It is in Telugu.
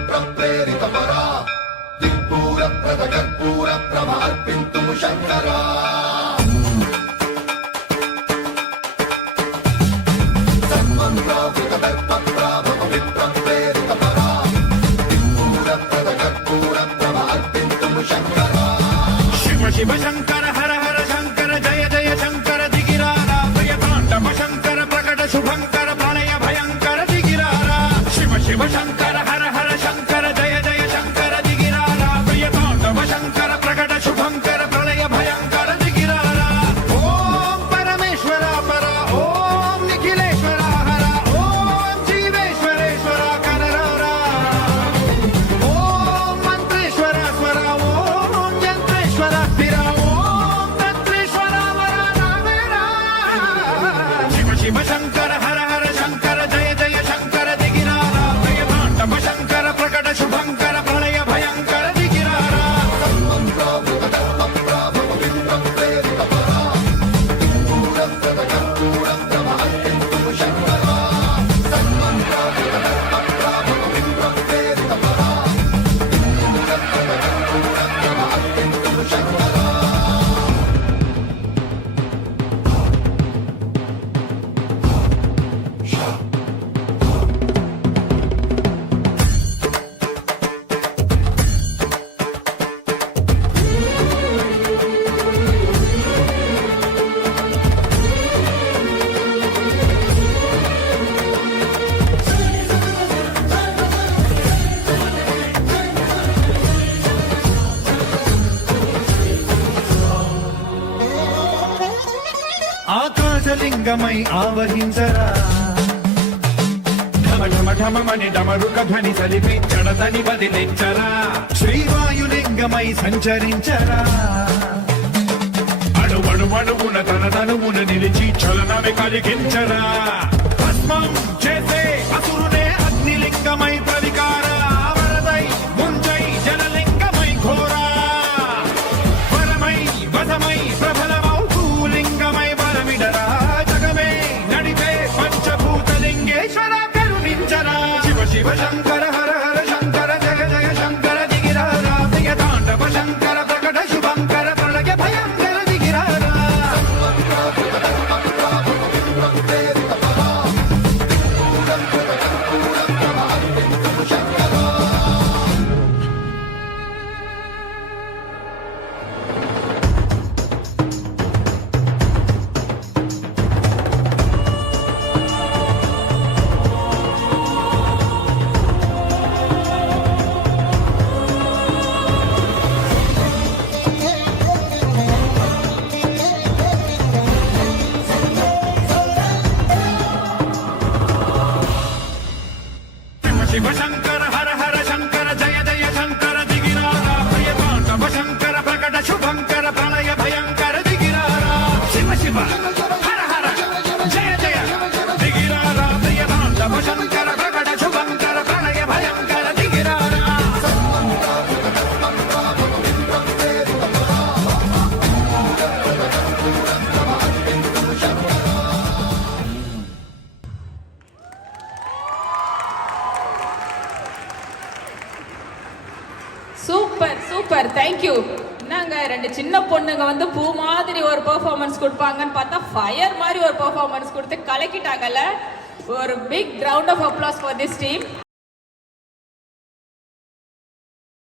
విప్రప్రేరితపరా దిక్పూర ప్రద కర్పూర ప్రభ అర్పింతుము శంకరా సన్మంత్రావృత దర్ప ప్రాభవ విప్రప్రేరితపరా దిక్పూర ప్రద కర్పూర ప్రభ అర్పింతుము శంకరా శివ శివ శంకర హర హర శంకర జయ జయ శంకర దిగిరారా ప్రియతాండవ శంకర ప్రకట శుభంకర ప్రళయ భయంకర దిగిరారా శివ శివ శంకర హర హర శంకర జయ జయ శంకర దిగిరారా ప్రియతాండవ శంకర ప్రకట శుభంకర ప్రళయ భయంకర దిగిరారా ఓం పరమేశ్వర పర ఓం నిఖిలేశ్వర హర ఓం జీవేశ్వరేశ్వర కనరారా ఓం మంత్రేశ్వర స్వర ఓం యంత్రేశ్వర స్థిర ఓం తంత్రేశ్వర వర నావేరా శివ శివ శంకర హర హర శంకర జయ జయ శంకర దిగిరారా ప్రియతాండవ శంకర ప్రకట శుభంకర ప్రళయ భయంకర దిగిరారా సన్మంత్రావృత దర్ప ప్రాభవ విప్రప్రేరితపరా దిక్పూర ప్రద కర్పూర ప్రభ అర్పింతుము శంకరా సన్మంత్రావృత దర్ప ప్రాభవ విప్రప్రేరితపరా దిక్పూర ప్రద కర్పూర ప్రభ అర్పింతుము శంకరా ఆకాశలింగమై ఆవహించరా ఢమ ఢమ ఢమమని డమరుక ధ్వని సలిపి జడతని బదిలించరా శ్రీవాయులింగమై సంచరించరా అణువణువున తన తనువున నిలిచి చలనమే కలిగించరా భస్మం చేసే అసురునే అగ్నిలింగమై ప్రవికార వరదై ముంజై జలలింగమై ఘోరా వరమై వదమై ప్రబలమౌతూ లింగమై బలమిడరా జగమే నడిపే పంచభూతలింగేశ్వర కరుణించరా శివ శివ శంకర హర హర శంకర జయ జయ శంకర దిగిరారా ప్రియతాండవ శంకర ప్రకట శుభంకర ప్రళయ భయంకర దిగిరారా సన్మంత్రావృత దర్ప ప్రాభవ విప్రప్రేరితపరా దిక్పూర ప్రద కర్పూర ప్రభ అర్పింతుము శంకరా శివ శంకర హర హర శంకర జయ జయ శంకర దిగిరారా ప్రియతాండవ శంకర ప్రకట శుభంకర ప్రళయ భయంకర దిగిరారా శివ శివ హర హర జయ జయ దిగిరారా ప్రియతాండవ శంకర ప్రకట శుభంకర ప్రళయ భయంకర దిగిరారా సన్మంత్రావృత దర్ప ప్రాభవ విప్రప్రేరితపరా దిక్పూర ప్రద కర్పూర ప్రభ అర్పింతుము శంకరా சூப்பர் சூப்பர் தேங்க்யூ. என்னங்க ரெண்டு சின்ன பொண்ணுங்க வந்து பூ மாதிரி ஒரு பெர்ஃபார்மன்ஸ் கொடுப்பாங்கன்னு பார்த்தா ஃபயர் மாதிரி ஒரு பெர்ஃபார்மன்ஸ் கொடுத்து கலக்கிட்டாங்கல்ல. ஒரு big round of applause for this team.